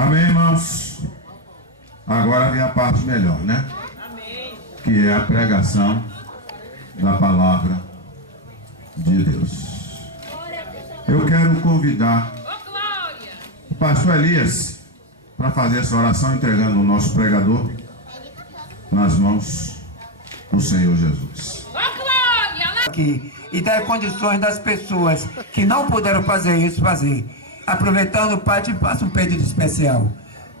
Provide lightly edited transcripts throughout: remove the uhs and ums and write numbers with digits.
Amém, irmãos? Agora vem a parte melhor, né? Amém. Que é a pregação da palavra de Deus. Eu quero convidar o pastor Elias para fazer essa oração, entregando o nosso pregador nas mãos do Senhor Jesus. Aqui, e dar condições das pessoas que não puderam fazer isso, fazer. Aproveitando, Pai, te faço um pedido especial.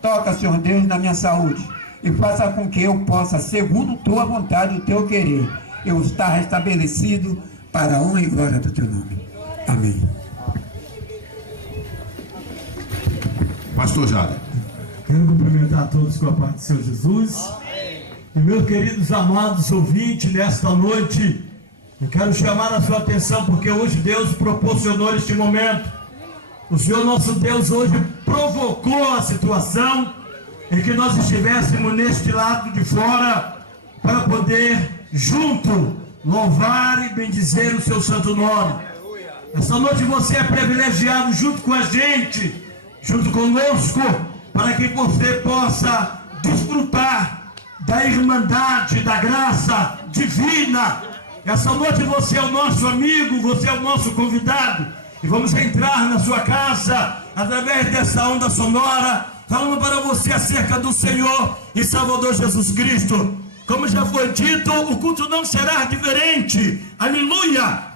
Toca, Senhor Deus, na minha saúde e faça com que eu possa, segundo tua vontade, o teu querer, eu estar restabelecido para a honra e glória do teu nome. Amém. Pastor Jada. Quero cumprimentar a todos com a paz do Senhor Jesus. E meus queridos amados ouvintes, nesta noite, eu quero chamar a sua atenção, porque hoje Deus proporcionou este momento. O Senhor nosso Deus hoje provocou a situação em que nós estivéssemos neste lado de fora para poder junto louvar e bendizer o seu santo nome. Essa noite você é privilegiado junto com a gente, junto conosco, para que você possa desfrutar da irmandade, da graça divina. Essa noite você é o nosso amigo, você é o nosso convidado, e vamos entrar na sua casa através dessa onda sonora, falando para você acerca do Senhor e Salvador Jesus Cristo. Como já foi dito, o culto não será diferente. Aleluia!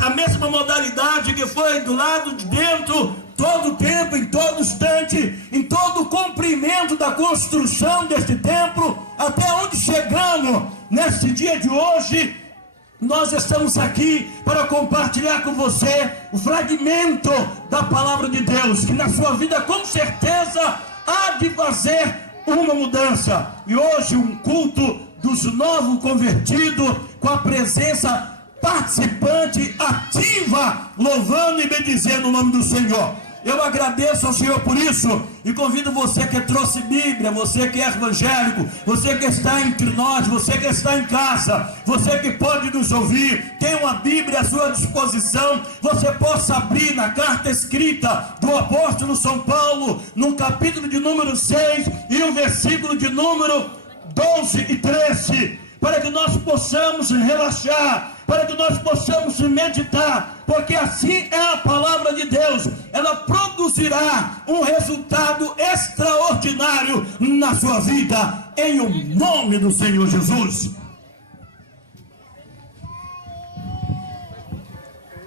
A mesma modalidade que foi do lado de dentro, todo tempo, em todo instante, em todo o cumprimento da construção deste templo, até onde chegamos neste dia de hoje. Nós estamos aqui para compartilhar com você o fragmento da palavra de Deus, que na sua vida com certeza há de fazer uma mudança. E hoje um culto dos novos convertidos, com a presença participante, ativa, louvando e bendizendo o nome do Senhor. Eu agradeço ao Senhor por isso e convido você que trouxe Bíblia, você que é evangélico, você que está entre nós, você que está em casa, você que pode nos ouvir, tem uma Bíblia à sua disposição, você possa abrir na carta escrita do apóstolo São Paulo, no capítulo de número 6 e o versículo de número 12 e 13, para que nós possamos relaxar, para que nós possamos meditar, porque assim é a palavra de Deus. Ela produzirá um resultado extraordinário na sua vida, em o nome do Senhor Jesus.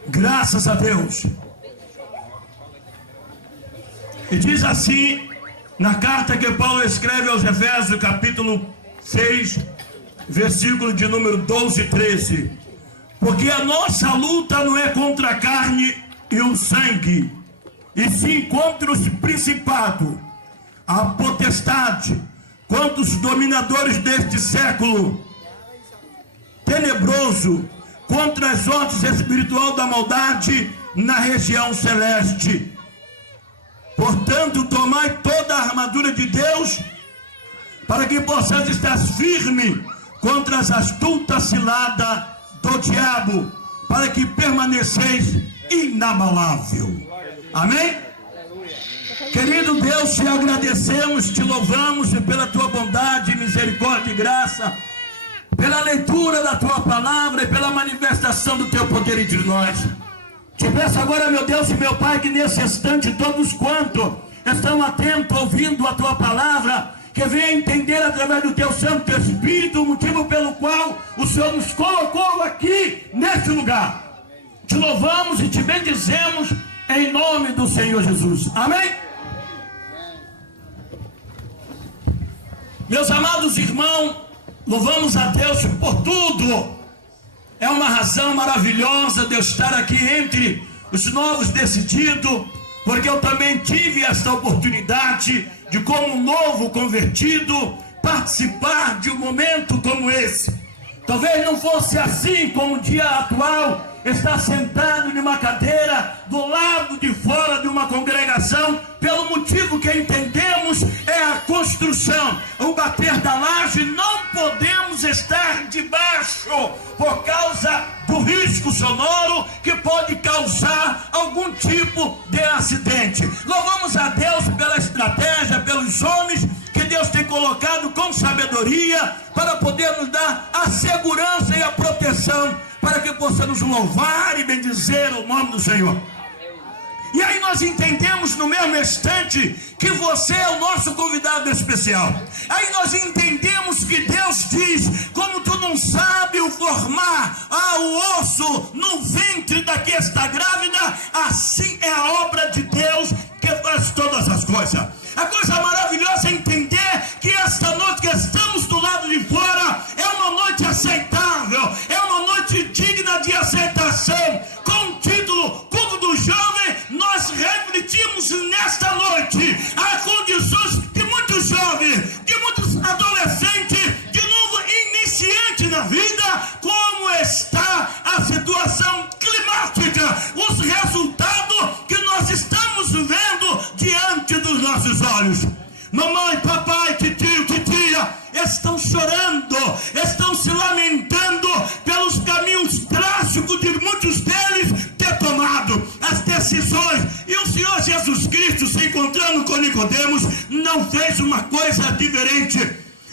Graças a Deus. E diz assim, na carta que Paulo escreve aos Efésios, capítulo 6, versículo de número 12 e 13. Porque a nossa luta não é contra a carne e o sangue, e sim contra os principados, a potestade, contra os dominadores deste século tenebroso, contra as ordens espirituais da maldade na região celeste. Portanto, tomai toda a armadura de Deus, para que possais estar firme contra as astutas ciladas do diabo, para que permaneceis inabalável. Amém? Querido Deus, te agradecemos, te louvamos pela tua bondade, misericórdia e graça, pela leitura da tua palavra e pela manifestação do teu poder entre nós. Te peço agora, meu Deus e meu Pai, que nesse instante todos quantos estão atentos ouvindo a tua palavra, que venha entender através do teu Santo Espírito o motivo pelo qual o Senhor nos colocou aqui neste lugar. Te louvamos e te bendizemos em nome do Senhor Jesus. Amém? Meus amados irmãos, louvamos a Deus por tudo. É uma razão maravilhosa de eu estar aqui entre os novos decididos, porque eu também tive esta oportunidade de, como um novo convertido, participar de um momento como esse. Talvez não fosse assim como o dia atual, estar sentado em uma cadeira do lado de fora de uma congregação, pelo motivo que entendemos é a construção, o bater da laje. Não podemos estar debaixo baixo por causa do risco sonoro que pode causar algum tipo de acidente. Louvamos a Deus pela estratégia, pelos homens que Deus tem colocado com sabedoria para poder nos dar a segurança e a proteção para que possamos louvar e bendizer o nome do Senhor. E aí nós entendemos no mesmo instante que você é o nosso convidado especial. Aí nós entendemos que Deus diz: como tu não sabe o formar o osso no ventre da que está grávida, assim é a obra de Deus que faz todas as coisas. A coisa maravilhosa é entender que esta noite que estamos do lado de fora é uma noite aceitável, é uma noite digna de aceitação. Com o título Culto do Jovem, nós refletimos nesta noite as condições de muitos jovens, de muitos adolescentes, de novo iniciante na vida, como está a situação climática, os resultados que nós estamos vendo diante dos nossos olhos. Mamãe, papai, titio, titia estão chorando, estão se lamentando pelos caminhos drásticos de muitos deles ter tomado as decisões. E o Senhor Jesus Cristo, se encontrando com Nicodemos, não fez uma coisa diferente.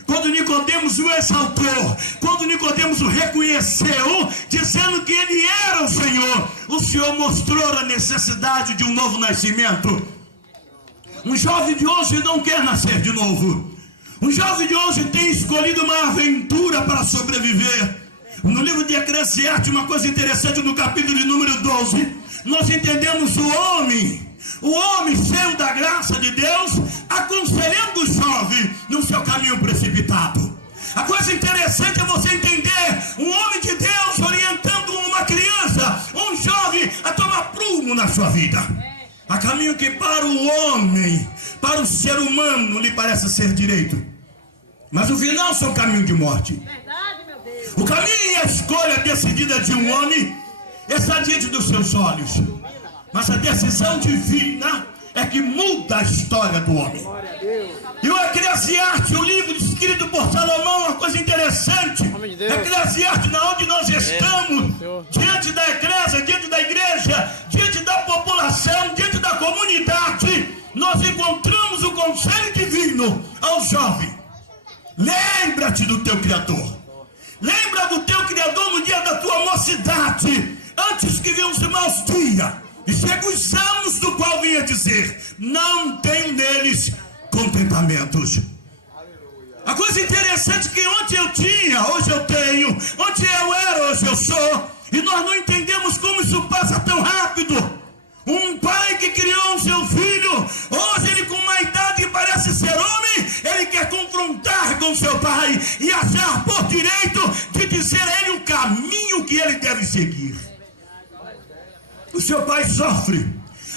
Quando Nicodemos o exaltou, quando Nicodemos o reconheceu, dizendo que ele era o Senhor mostrou a necessidade de um novo nascimento. Um jovem de hoje não quer nascer de novo. Um jovem de hoje tem escolhido uma aventura para sobreviver. No livro de Eclesiastes, uma coisa interessante, no capítulo de número 12, nós entendemos o homem cheio da graça de Deus, aconselhando o jovem no seu caminho precipitado. A coisa interessante é você entender um homem de Deus orientando uma criança, um jovem, a tomar prumo na sua vida. Há caminho que para o homem, para o ser humano, lhe parece ser direito, mas o final são caminho de morte. Verdade, meu Deus. O caminho e a escolha decidida de um homem está diante dos seus olhos, mas a decisão divina é que muda a história do homem. E o Eclesiastes, o livro escrito por Salomão, uma coisa interessante. Eclesiastes, na onde nós estamos, diante da eclésia, diante da igreja, diante da população, diante da comunidade, nós encontramos o conselho divino ao jovem. Lembra-te do teu Criador. Lembra do teu Criador no dia da tua mocidade, antes que venham os maus dias e chegam os anos do qual vinha dizer: não tenho neles contentamentos. A coisa interessante é que ontem eu tinha, hoje eu tenho, ontem eu era, hoje eu sou, e nós não entendemos como isso passa tão rápido. Um pai que criou o seu filho, hoje ele com uma idade que parece ser homem, ele quer confrontar com seu pai e achar por direito de dizer a ele o caminho que ele deve seguir. O seu pai sofre,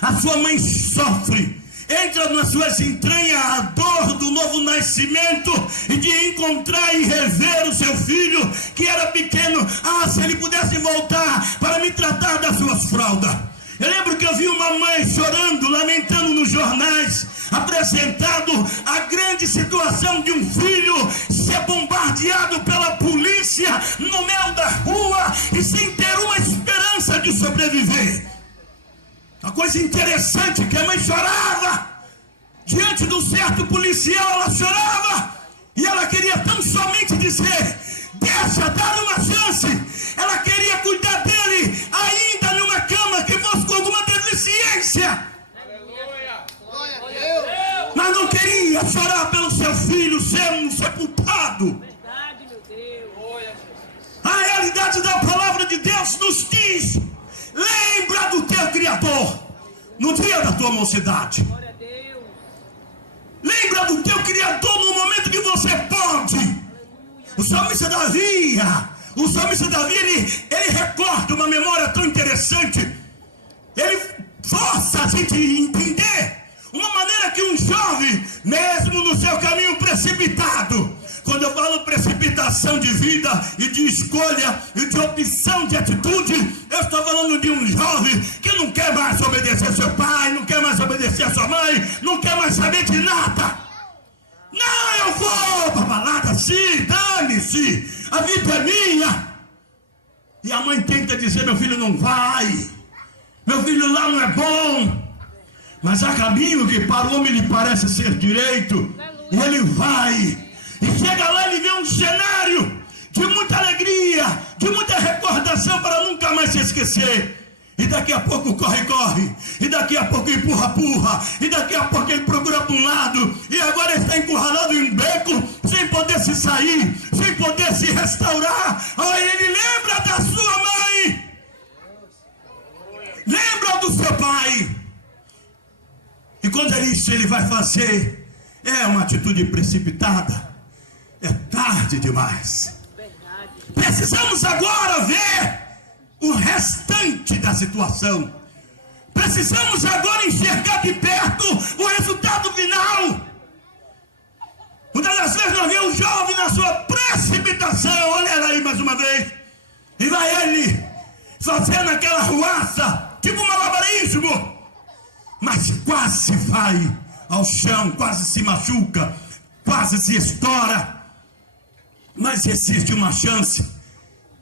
a sua mãe sofre, entra nas suas entranhas a dor do novo nascimento e de encontrar e rever o seu filho que era pequeno. Se ele pudesse voltar para me tratar das suas fraldas. Eu lembro que eu vi uma mãe chorando, lamentando nos jornais, apresentado a grande situação de um filho ser bombardeado pela polícia no meio da rua e sem ter uma esperança de sobreviver. Uma coisa interessante que a mãe chorava diante do certo policial, ela chorava e ela queria tão somente dizer: deixa, dar uma chance. Ela queria cuidar dele ainda numa cama que fosse com alguma deficiência. Mas não queria chorar pelo seu filho sendo sepultado. A realidade da palavra de Deus nos diz: lembra do teu Criador no dia da tua mocidade. Lembra do teu Criador no momento que você pode. O salmista Davi, ele recorda uma memória tão interessante. Ele força a gente entender uma maneira que um jovem, mesmo no seu caminho precipitado, quando eu falo precipitação de vida e de escolha e de opção de atitude, eu estou falando de um jovem que não quer mais obedecer seu pai, não quer mais obedecer a sua mãe, não quer mais saber de nada. Não, eu vou para balada, sim, dane-se. a vida é minha. E a mãe tenta dizer: meu filho não vai, meu filho lá não é bom. Mas há caminho que para o homem lhe parece ser direito, e ele vai, e chega lá e vê um cenário de muita alegria, de muita recordação para nunca mais se esquecer. E daqui a pouco corre, e daqui a pouco empurra, e daqui a pouco ele procura para um lado, e agora ele está encurralado em um beco, sem poder se sair, sem poder se restaurar. Aí ele lembra da sua mãe, lembra do seu pai. E quando ele vai fazer, é uma atitude precipitada, é tarde demais. Precisamos agora ver o restante da situação. Precisamos agora enxergar de perto o resultado final. Muitas das vezes nós vemos o jovem na sua precipitação, olha ela aí mais uma vez, e vai ele fazendo aquela ruaça, tipo um malabarismo, mas quase vai ao chão, quase se machuca, quase se estoura. Mas existe uma chance,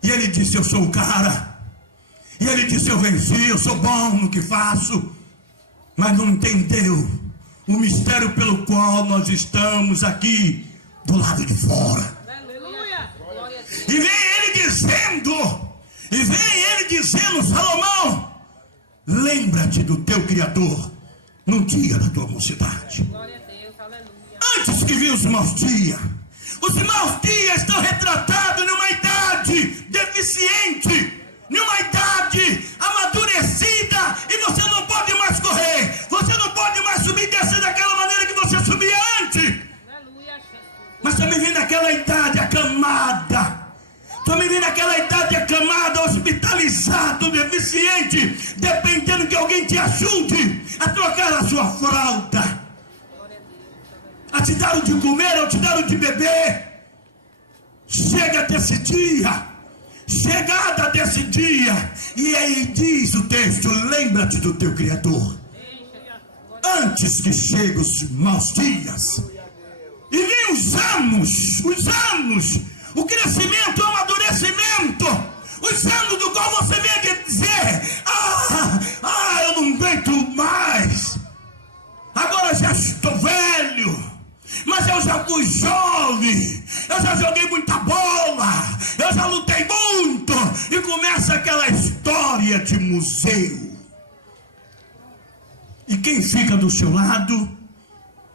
e ele disse: eu sou o cara. E ele disse: eu venci, eu sou bom no que faço. Mas não entendeu o mistério pelo qual nós estamos aqui do lado de fora. E vem ele dizendo: Salomão, lembra-te do teu Criador no dia da tua mocidade. Antes que vinham os maus dias. Os maus dias estão retratados numa idade deficiente, numa idade amadurecida, e você não pode mais correr, você não pode mais subir e descer daquela maneira que você subia antes. Mas também vem naquela idade acamada, também vem naquela idade acamada, hospitalizado, deficiente, dependendo que alguém te ajude a trocar a sua fralda, a te dar o de comer ou te dar o de beber. Chega desse dia, chegada desse dia, e aí diz o texto: lembra-te do teu Criador antes que cheguem os maus dias. E vem os anos, o crescimento, o amadurecimento, os anos do qual você vem dizer: eu não aguento mais, agora já estou velho, mas eu já fui jovem, eu já joguei muita bola, eu já lutei muito. E começa aquela história de museu. E quem fica do seu lado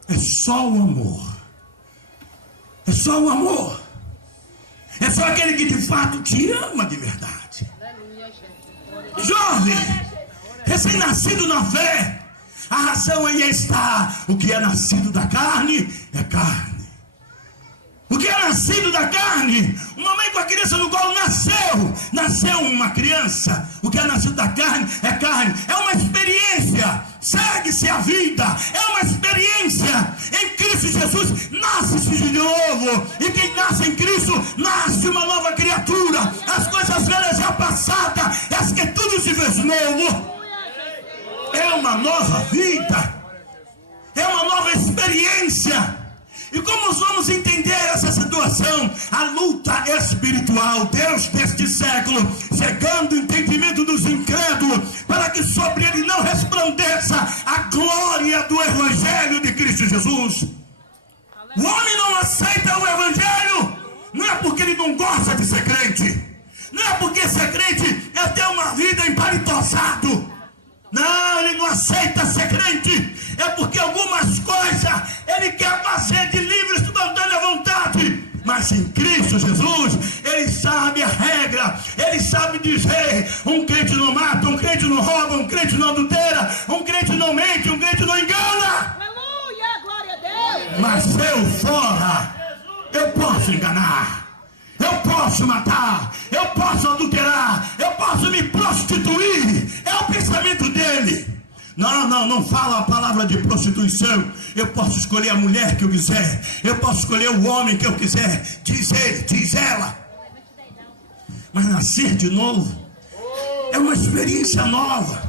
é só o amor. É só o amor. É só aquele que de fato te ama de verdade. Jovem, recém-nascido na fé, a razão aí está: o que é nascido da carne é carne. O que é nascido da carne, uma mãe com a criança no colo nasceu uma criança. O que é nascido da carne, é uma experiência. Segue-se a vida, é uma experiência. Em Cristo Jesus nasce-se de novo, e quem nasce em Cristo nasce uma nova criatura. As coisas velhas já passadas, é que tudo se fez novo. É uma nova vida, é uma nova experiência. E como vamos entender essa situação? A luta espiritual, Deus deste século cegando o entendimento dos incrédulos, para que sobre ele não resplandeça a glória do Evangelho de Cristo Jesus. O homem não aceita o Evangelho, não é porque ele não gosta de ser crente, não é porque ser crente é ter uma vida empalitosado. Não, ele não aceita ser crente, é porque algumas coisas ele quer fazer de livre e espontânea vontade. Mas em Cristo Jesus, ele sabe a regra, ele sabe dizer: um crente não mata, um crente não rouba, um crente não adultera, um crente não mente, um crente não engana. Aleluia, glória a Deus. Mas eu fora, eu posso enganar, eu posso matar, eu posso adulterar, eu posso me prostituir. É o pensamento dele. Não fala a palavra de prostituição. Eu posso escolher a mulher que eu quiser, eu posso escolher o homem que eu quiser. Diz ele, diz ela. Mas nascer de novo é uma experiência nova.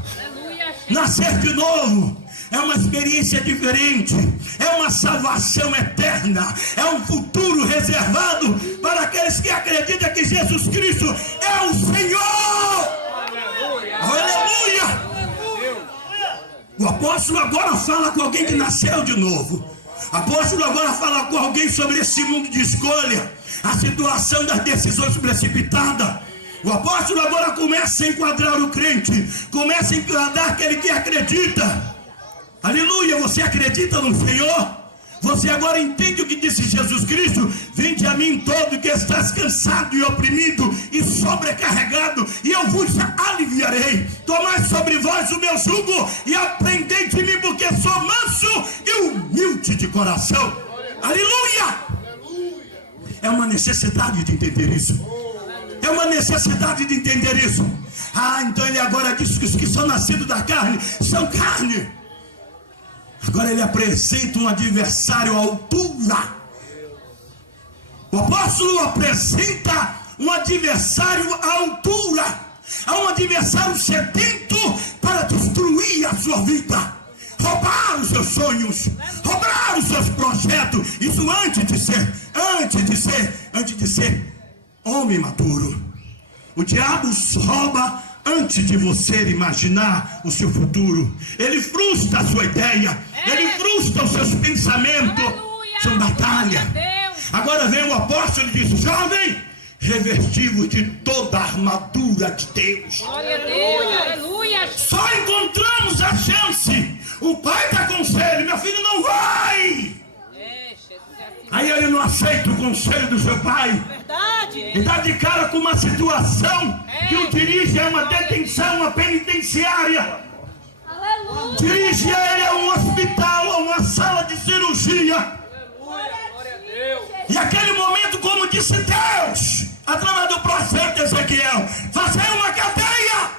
Nascer de novo é uma experiência diferente, é uma salvação eterna, é um futuro reservado para aqueles que acreditam que Jesus Cristo é o Senhor. Aleluia! O apóstolo agora fala com alguém que nasceu de novo. O apóstolo agora fala com alguém sobre esse mundo de escolha, a situação das decisões precipitadas. O apóstolo agora começa a enquadrar o crente, começa a enquadrar aquele que acredita. Aleluia, você acredita no Senhor? Você agora entende o que disse Jesus Cristo? Vinde a mim todo que estás cansado e oprimido e sobrecarregado, e eu vos aliviarei. Tomai sobre vós o meu jugo e aprendei de mim, porque sou manso e humilde de coração. Aleluia! É uma necessidade de entender isso. É uma necessidade de entender isso. Então ele agora diz que os que são nascidos da carne são carne. Agora ele apresenta um adversário à altura. O apóstolo apresenta um adversário à altura. Há um adversário sedento para destruir a sua vida, roubar os seus sonhos, roubar os seus projetos. Isso antes de ser homem maduro. O diabo rouba antes de você imaginar o seu futuro. Ele frustra a sua ideia, ele frustra os seus pensamentos. São batalha. Agora vem o apóstolo e diz: jovem, revestivos de toda a armadura de Deus. Glória a Deus, aleluia. Só encontramos a chance. O pai dá conselho: meu filho, não vai. Aí ele não aceita o conselho do seu pai. Verdade. Ele está de cara com uma situação que o dirige a uma detenção, uma penitenciária. Aleluia. Dirige ele a um hospital, a uma sala de cirurgia. Glória a Deus. E aquele momento, como disse Deus, através do profeta Ezequiel, fazer uma cadeia,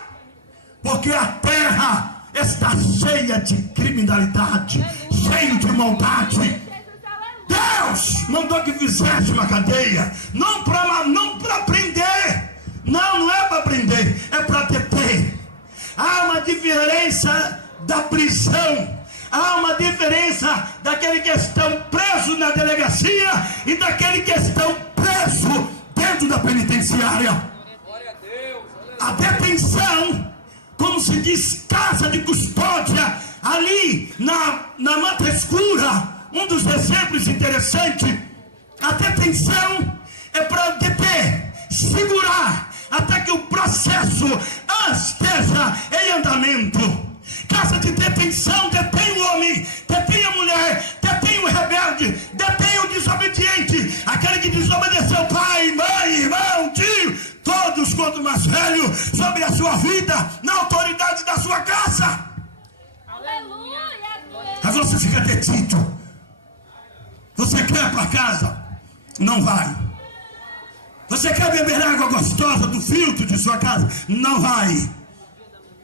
porque a terra está cheia de criminalidade, cheia de maldade. Deus mandou que fizesse uma cadeia, não para prender, não é para prender, é para deter. Há uma diferença da prisão, há uma diferença daquele que estão presos na delegacia e daquele que estão presos dentro da penitenciária. A detenção, como se diz, casa de custódia, ali na mata escura. Um dos exemplos interessantes: a detenção é para deter, segurar, até que o processo esteja em andamento. Casa de detenção detém o homem, detém a mulher, detém o rebelde, detém o desobediente, aquele que desobedeceu pai, mãe, irmão, tio, todos quanto mais velho, sobre a sua vida, na autoridade da sua casa. Aleluia. Aí você fica detido. Você quer ir para casa? Não vai. Você quer beber água gostosa do filtro de sua casa? Não vai.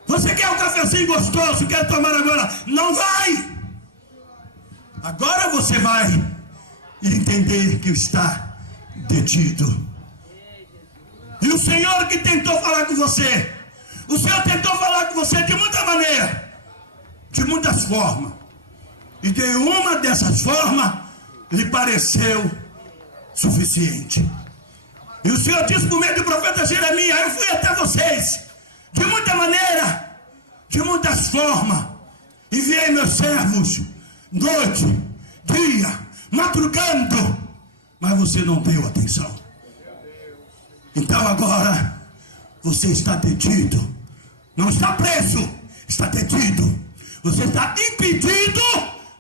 Você quer um cafezinho gostoso? Quer tomar agora? Não vai. Agora você vai entender que está detido. E o Senhor que tentou falar com você, o Senhor tentou falar com você de muita maneira, de muitas formas. E de uma dessas formas lhe pareceu suficiente. E o Senhor disse por meio do profeta Jeremias: eu fui até vocês de muita maneira, de muitas formas, enviei meus servos noite, dia, madrugando, mas você não deu atenção. Então agora você está detido, não está preso, está detido. Você está impedido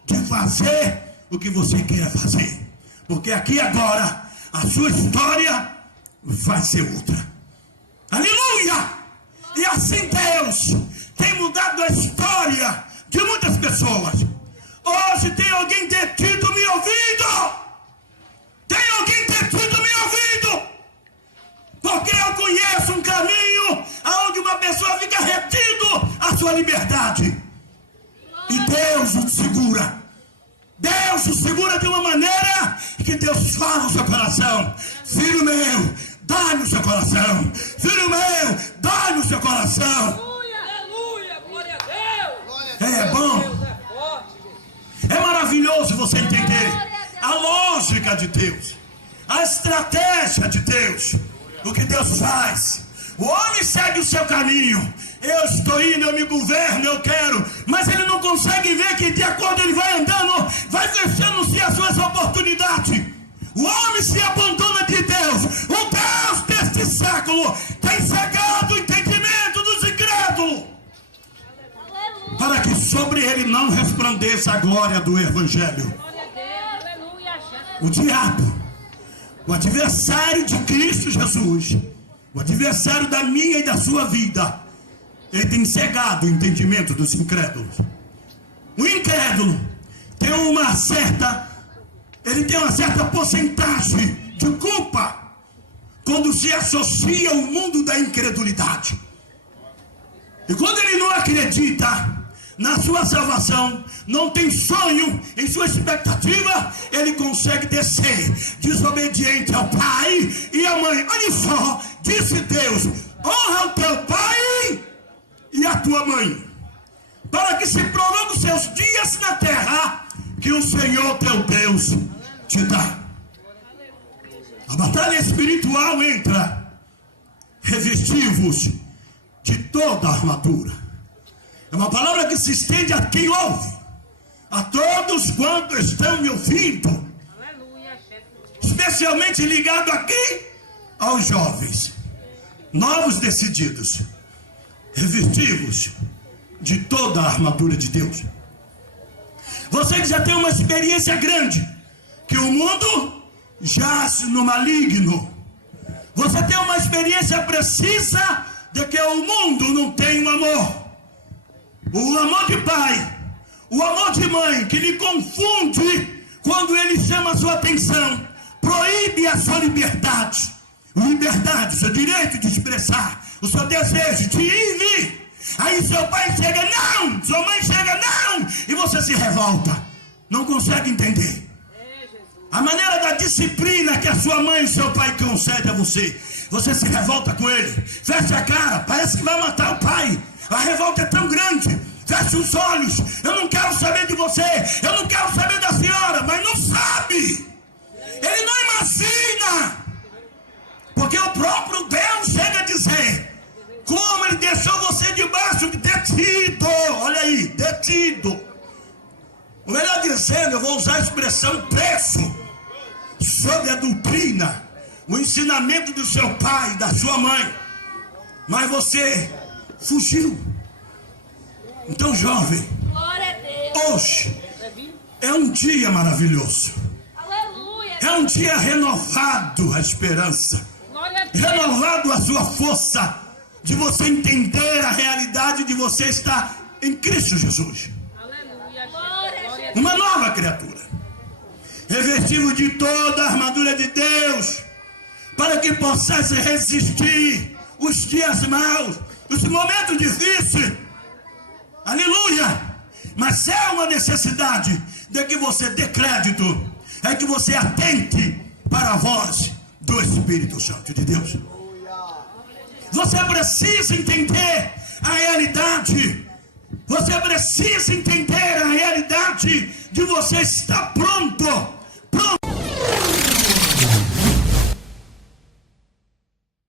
de fazer o que você quer fazer, porque aqui agora a sua história vai ser outra. Aleluia! E assim Deus tem mudado a história de muitas pessoas. Hoje tem alguém detido me ouvindo. Tem alguém detido me ouvindo, porque eu conheço um caminho onde uma pessoa fica retido a sua liberdade, e Deus o segura. Deus o segura de uma maneira que Deus fala no seu coração: filho meu, dá-me o seu coração. Filho meu, dá-me o seu coração. Aleluia, glória a Deus. É bom. entender a lógica de Deus, a estratégia de Deus, o que Deus faz. O homem segue o seu caminho. Eu estou indo, eu me governo, eu quero. Mas ele não consegue ver que de acordo ele vai andando, vai fechando-se as suas oportunidades. O homem se abandona de Deus. O Deus deste século tem cegado o entendimento dos incrédulos, para que sobre ele não resplandeça a glória do Evangelho. O diabo, o adversário de Cristo Jesus, o adversário da minha e da sua vida, ele tem cegado o entendimento dos incrédulos. O incrédulo tem uma certa porcentagem de culpa quando se associa ao mundo da incredulidade. E quando ele não acredita na sua salvação, não tem sonho em sua expectativa, ele consegue descer desobediente ao pai e à mãe. Olha só, disse Deus: honra o teu pai e a tua mãe, para que se prolongue os seus dias na terra que o Senhor teu Deus te dá. A batalha espiritual entra: revestivos de toda a armadura. É uma palavra que se estende a quem ouve, a todos quantos estão me ouvindo, especialmente ligado aqui aos jovens, novos decididos, revestivos de toda a armadura de Deus. Você que já tem uma experiência grande, que o mundo jaz no maligno, você tem uma experiência precisa de que o mundo não tem um amor. O amor de pai, o amor de mãe, que lhe confunde quando ele chama a sua atenção, proíbe a sua liberdade, o seu direito de expressar, o seu desejo de ir e vir. Aí seu pai chega, não, sua mãe chega, não, e você se revolta, não consegue entender a maneira da disciplina que a sua mãe e seu pai concedem a você. Você se revolta com ele, fecha a cara, parece que vai matar o pai. A revolta é tão grande, fecha os olhos. Eu não quero saber de você, eu não quero saber da senhora, mas não sabe. Ele não imagina, porque o próprio Deus chega a dizer como ele deixou você debaixo de detido. Olha aí, detido. O melhor dizendo, eu vou usar a expressão preço, sobre a doutrina, o ensinamento do seu pai, da sua mãe, mas você fugiu. Então, jovem, hoje é um dia maravilhoso. É um dia renovado a esperança, renovado a sua força de você entender a realidade de você estar em Cristo Jesus, uma nova criatura, revestido de toda a armadura de Deus, para que possas resistir os dias maus, os momentos difíceis. Aleluia! Mas é uma necessidade de que você dê crédito, é que você atente para a voz do Espírito Santo de Deus. Você precisa entender a realidade. Você precisa entender a realidade de você estar pronto